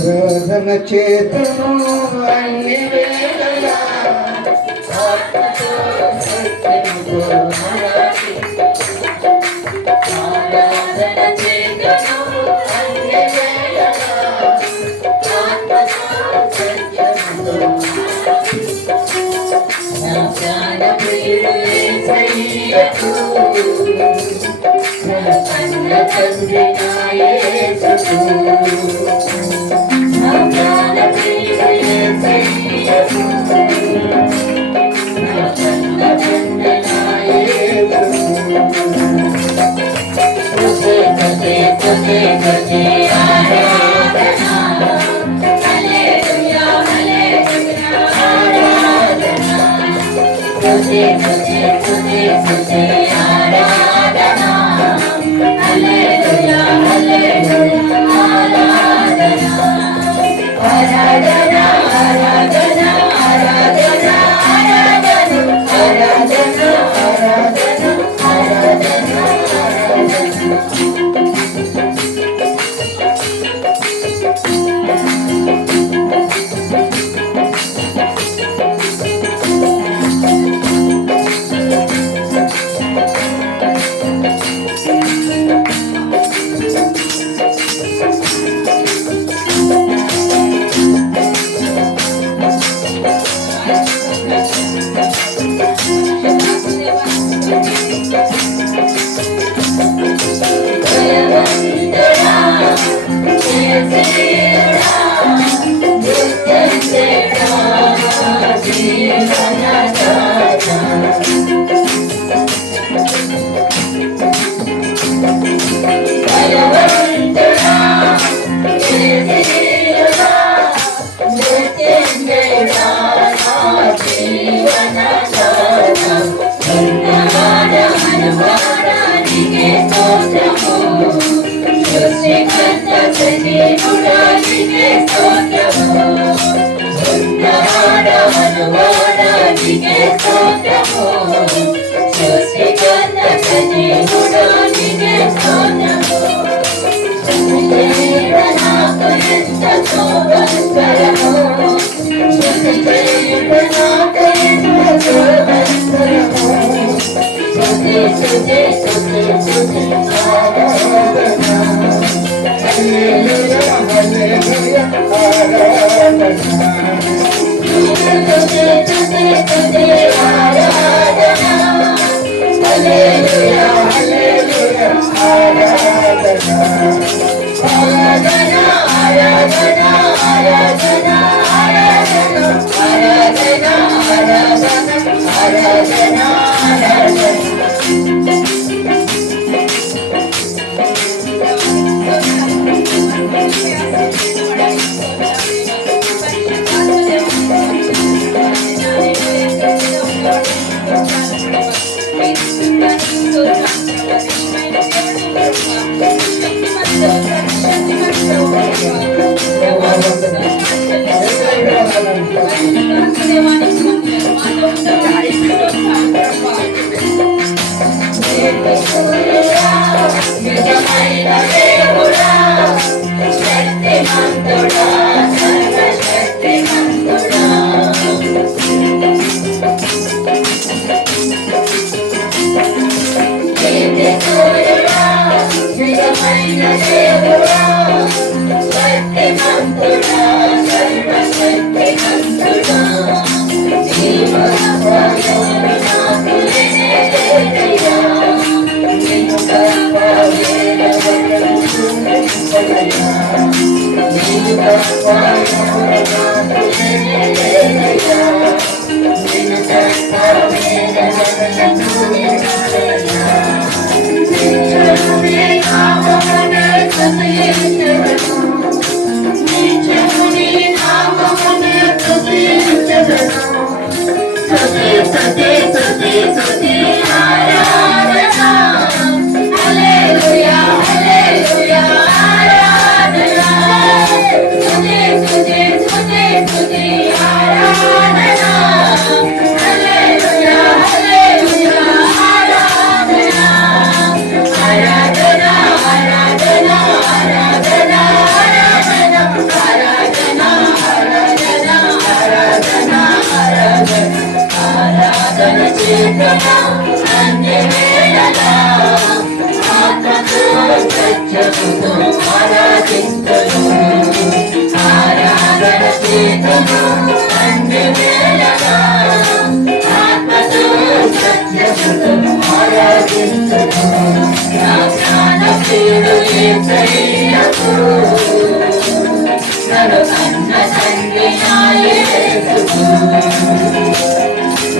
ఆరాధన చేతను అన్ని వేళలా ఆత్మతో సత్యముతో ఆరాధన చేతను అన్ని వేళలా ఆత్మతో సత్యముతో నా ప్రాణ ప్రియుడు యేసయ్యకు నా కన్న తండ్రి నా యేసుకు నా ప్రాణ ప్రియుడు యేసయ్యకు నా కన్న తండ్రి నా యేసుకు స్తుతే స్తుతే స్తుతే స్తుతే ఆరాధన హల్లెలూయా హల్లెలూయా ఆరాధన స్తుతే స్తుతే స్తుతే స్తుతే ఆరాధన హల్లెలూయా హల్లెలూయా ఆరాధన ఆరాధన ఆరాధన ఆరాధన ఆరాధన ఆరాధన ఆరాధన అన్ని వేళలా ఆత్మతో సత్యముతో ఆరాధింతును ఆరాధన చేతును అన్ని వేళలా ఆత్మతో సత్యముతో ఆరాధింతును నా ప్రాణ ప్రియుడు యేసయ్యకు నన్ను కన్న తండ్రి నా యేసుకు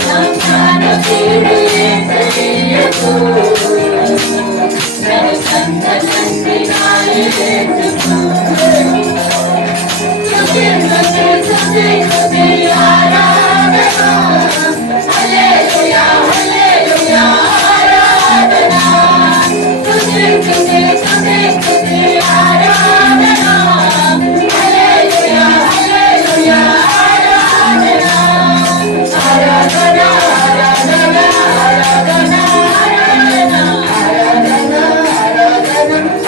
నా ప్రాణ ప్రియుడు యేసయ్యకు నన్ను కన్న తండ్రి నా యేసుకు స్తుతి ఆరాధన హల్లెలూయా హల్లెలూయా ఆరాధన స్తుతి ఆరాధన హల్లెలూయా హల్లెలూయా ఆరాధన ఆరాధన ఆరాధన ఆరాధన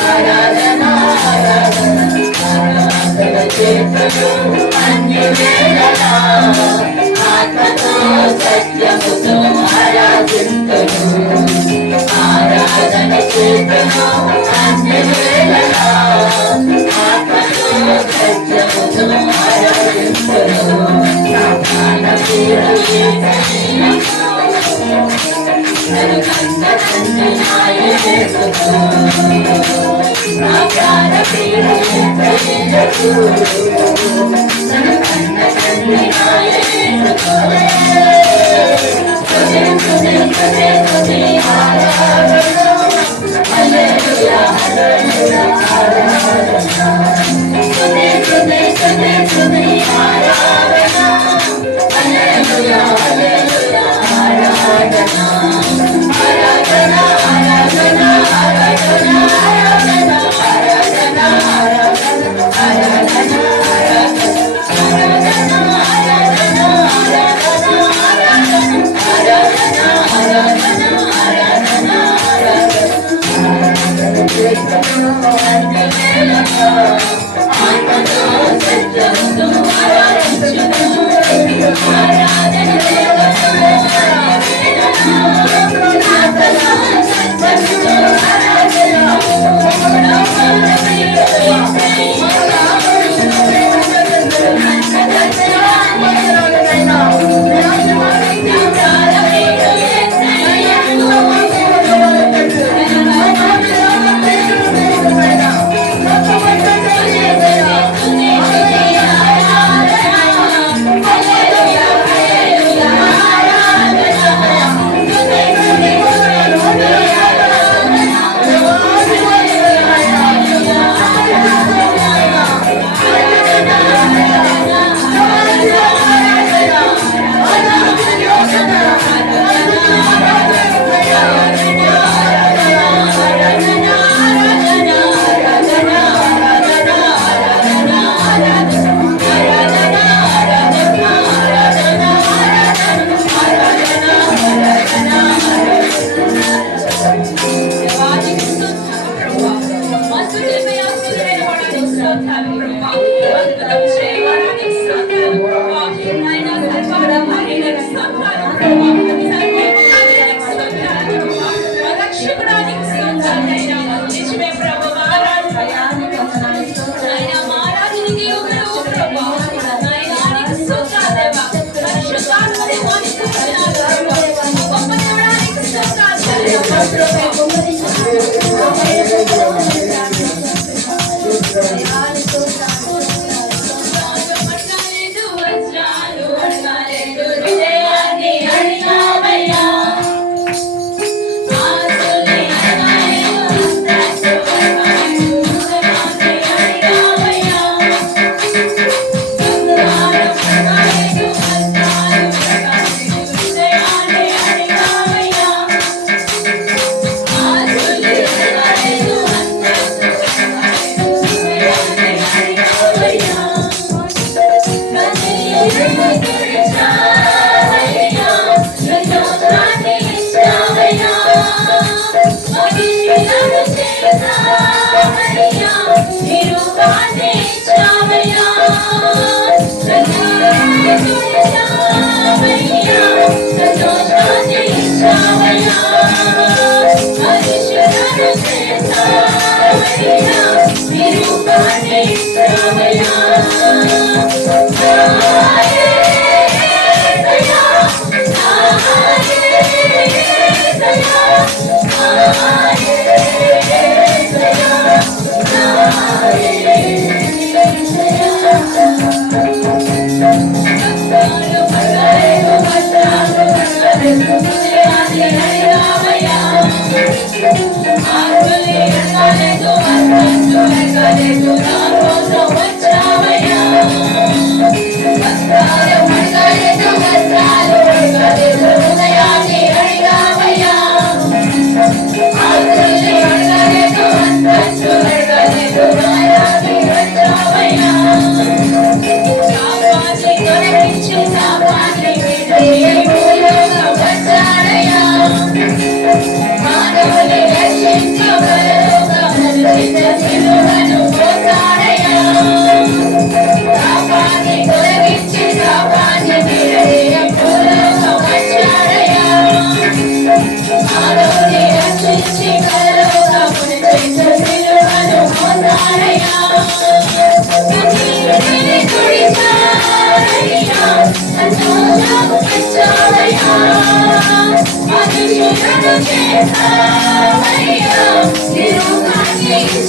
ఆరాధన ఆరాధన చేతులు అన్ని వేళలా ఆత్మతో సత్యముతో ఆరాధింతును ఆరాధన చేతులు అన్ని వేళలా ఆత్మతో సత్యముతో ఆరాధింతును నా ప్రాణ ప్రియుడు యేసయ్యకు నన్ను కన్న తండ్రి నా యేసుకు నా ప్రాణ ప్రియుడు యేసయ్యకు నన్ను కన్న తండ్రి నా యేసుకు స్తుతి ఆరాధన హల్లెలూయా హల్లెలూయా ఆరాధన స్తుతి ఆరాధన హల్లెలూయా హల్లెలూయా ఆరాధన ఆరాధన ఆరాధన ఆరాధన ఆరాధన ఆరాధన ఆరాధన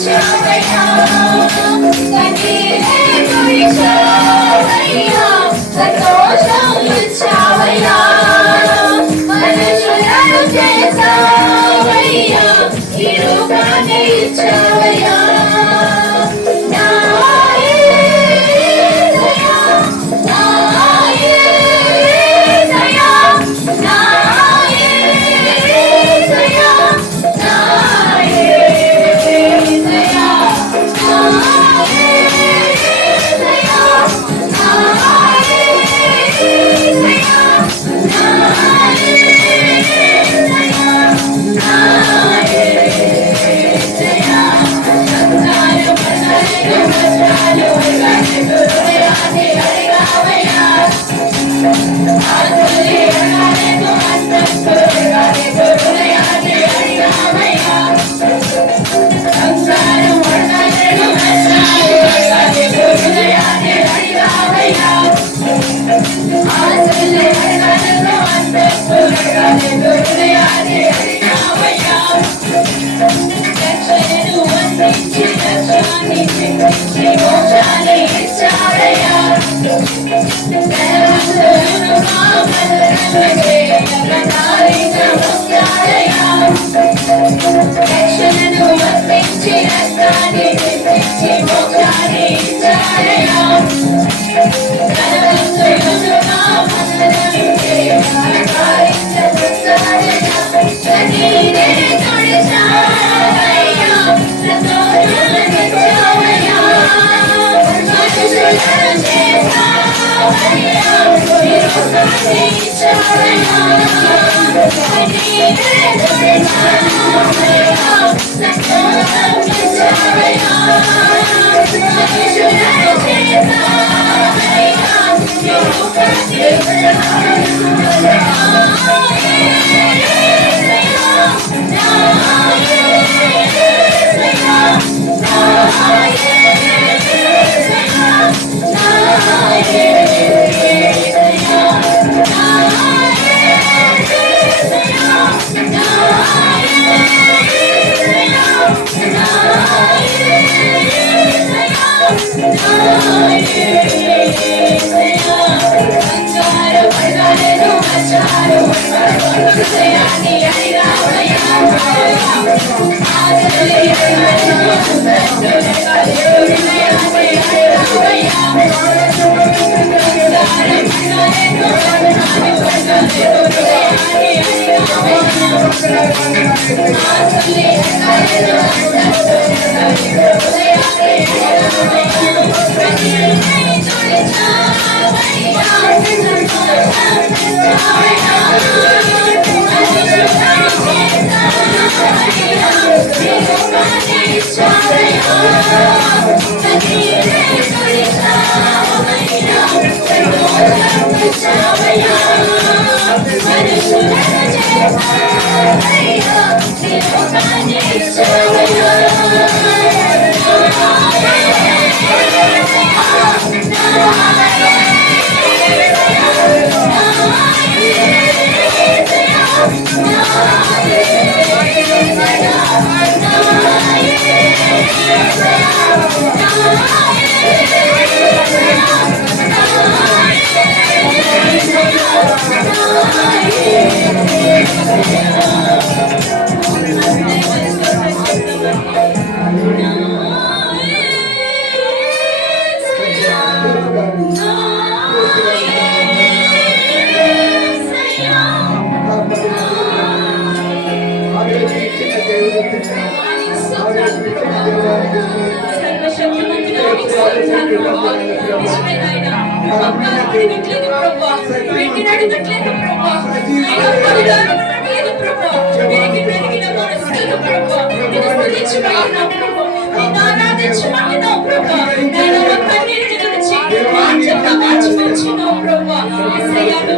ఇచ్చావయ్యా కన్నీరే తుడిచావయ్యా సంతోషం ఇచ్చావయ్యా మనుషులను చేసావయ్యా ఈ రూపాన్ని ఇచ్చావయ్యా నా యేసయ్యా నా యేసయ్యా నా యేసయ్యా నా యేసయ్యా నా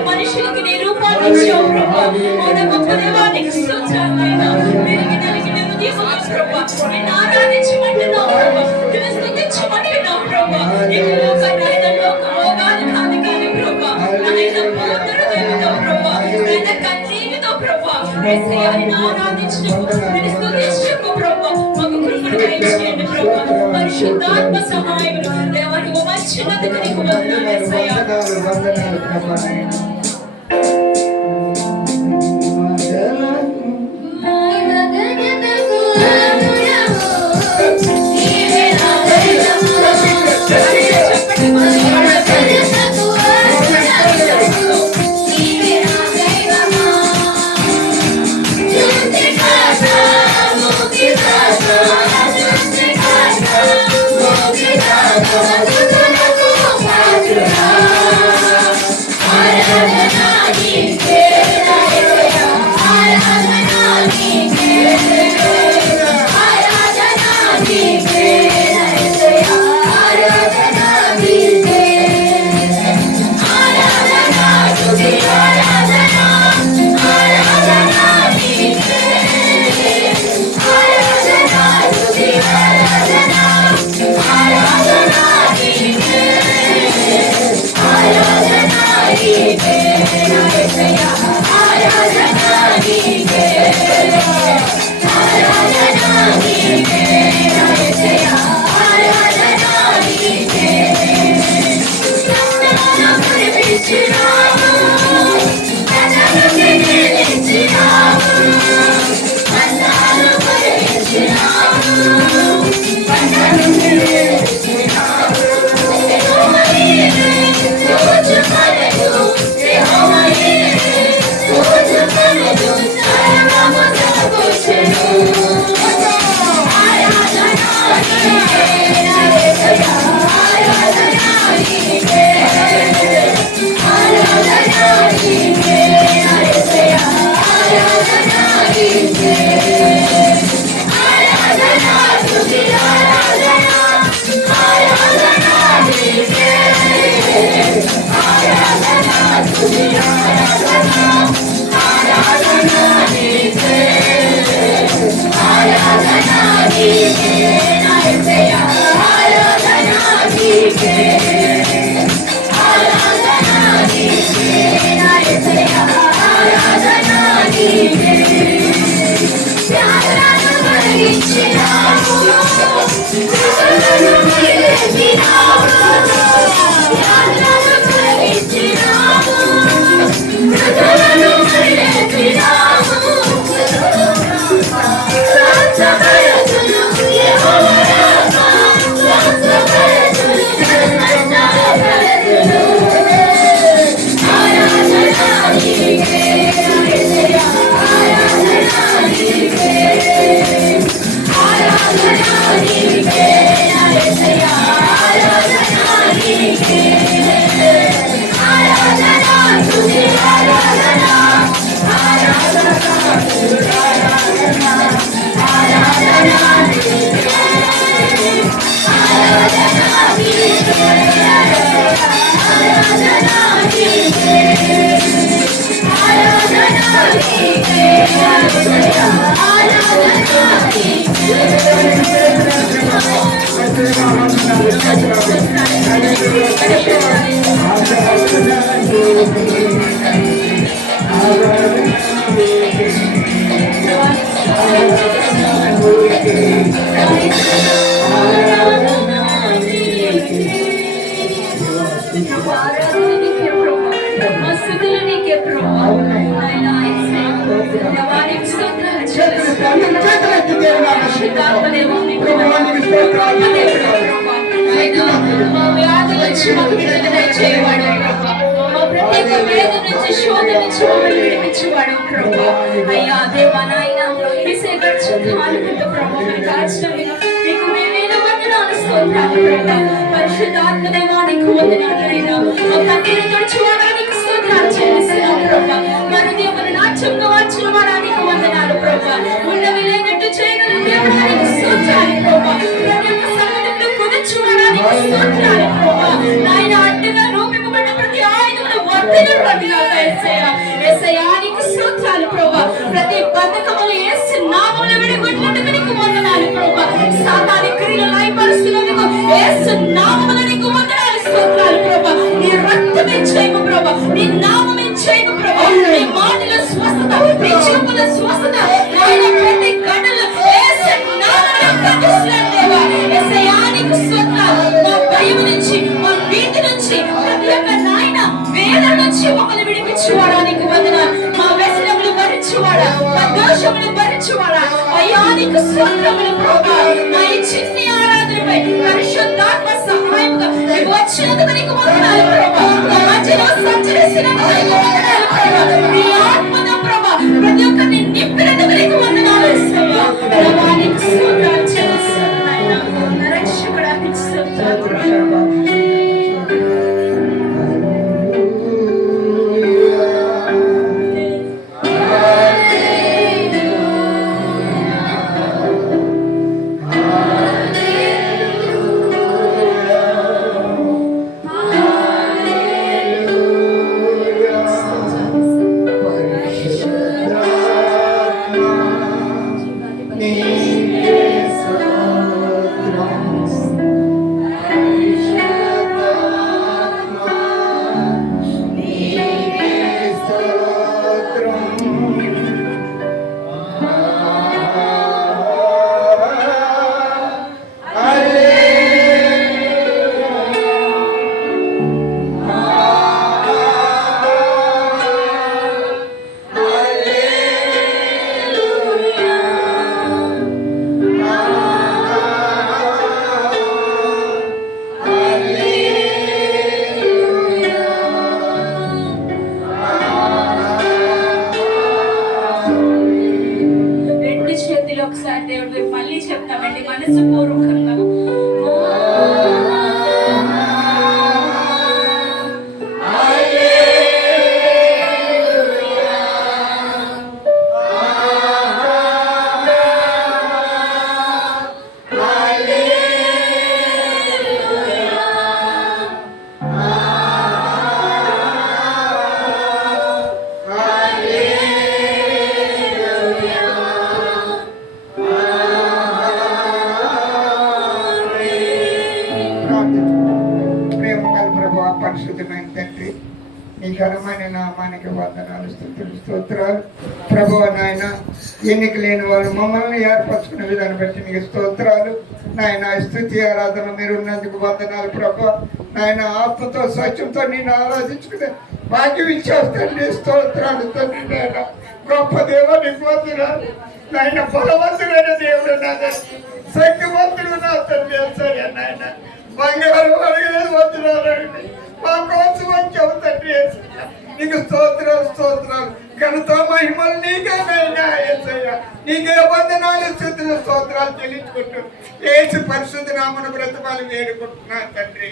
మనుషులకి నీ రూపాన్ని ఇచ్చావు ప్రభా. గొప్ప దేవానికి స్తోత్రాలైనా పెరిగి నలిగిన హృదయముతో ప్రభా నిన్ను ఆరాధించమంటున్నావు ప్రభా, నిన్ను స్తుతించమంటున్నావు ప్రభా. నీకు లోకనాయన లోకమోగాలు కాదు కానీ ప్రభా నాయన పూర్ణ హృదయముతో ప్రభా నాయన కన్నీటితో ప్రభా యేసయ్యా నిన్ను ఆరాధించుటకు నిన్ను స్తుతించుటకు ప్రభా మాకు కృపను దయచేయండి ప్రభా, పరిశుద్ధాత్మ సహాయములు దేవా నువ్వు వచ్చినందుకు నీకు వందనాలు యేసయ్యా. వందనాలు ప్రభా. అయ్యా దేవా నాయన పరిశుద్ధాత్మ దేవానికి వందనాలైనా మా కన్నీరు తుడిచివాడానికి స్తోత్రాలు చెల్లిస్తున్నాం ప్రభా. మా హృదయమును నాట్యంగా మార్చడానికి వందనాలు ప్రభా. ఉన్నవి లేనట్టు చేయగల దేవుడానికి స్తోత్రాలు ప్రభా. ప్రతి ఒక్క సంఘటనను కుదిర్చుకోవడానికి స్తోత్రాలు ప్రభా. నాయన అడ్డుగా రూపింపబడిన ప్రతి ఆయుధమును వర్ధిల్లుగా యేసయ్యా యేసయ్యానికి స్తోత్రాలు ప్రభా. ప్రతి బంధకమును యేసు నామములో విడగొట్టినందుకు నీకు వందనాలు ప్రభా. సాతాను క్రియలు లయపరుస్తున్నందుకు యేసు నామములో నీకు వందనాలు స్తోత్రాలు ప్రభా. నీ రక్తమే చేయము ప్రభా, నీ నామమే చేయము ప్రభా. నీ మాటల స్వస్థత, నీ చూపుల స్వస్థత, నాయన ప్రతి గడలు యేసు నామములో ప్రతిష్ఠించు దేవా. స్తోత్రములు ప్రభువా. మా ఈ చిన్ని ఆరాధనపై పరిశుద్ధాత్మ సహాయముగా నీవు వచ్చినందుకు నీకు వందనాలు ప్రభువా. మా మధ్యలో సంచరిస్తున్నందుకు నీకు వందనాలు ప్రభువా. నీ ఆత్మతో ప్రభువా ప్రతి ఒక్కరిని నింపినందుకు నీకు వందనాలు యేసయ్యా. ప్రభువా నీకు స్తోత్రాలు చెల్లిస్తున్నాను నాయనా. నా రక్షకుడా నీకు స్తోత్రాలు. ఒకసారి దేవుడి మళ్ళీ చెప్తామండి మనసు పూర్వకంగా. పరిశుద్ధమైన తండ్రి, నీ ఘనమైన నామానికి వందనాలు, స్తుతులు, స్తోత్రాలు ప్రభువా. నాయన ఎన్నిక లేని వారు మమ్మల్ని ఏర్పరచుకునే విధానం బట్టి నీకు స్తోత్రాలు నాయన. స్తుతి ఆరాధన మీరు ఉన్నందుకు వందనాలు ప్రభువా. నాయన ఆత్మతో సత్యంతో నేను ఆరాధించుకునే భాగ్యం ఇచ్చేస్తాను. స్తోత్రాలు తండ్రి. నాయన గొప్ప దేవా నీకు వందనాలు నాయన. బలవంతుడైన దేవుడు నా తండ్రి, శక్తివంతుడు నా తండ్రి. సరే నాయన బంగారు అడిగేది వందనాలండి. మా కోసం వచ్చావు తండ్రి. నీకు స్తోత్రాలు, స్తోత్రాలు, ఘనత మహిమలు నీకేనైనా యేసయ్యా. నీకే వందనాలు, స్తుతులు, స్తోత్రాలు చెల్లించుకుంటూ యేసు పరిశుద్ధ నామమున బ్రతమాలి వేడుకుంటున్నా తండ్రి.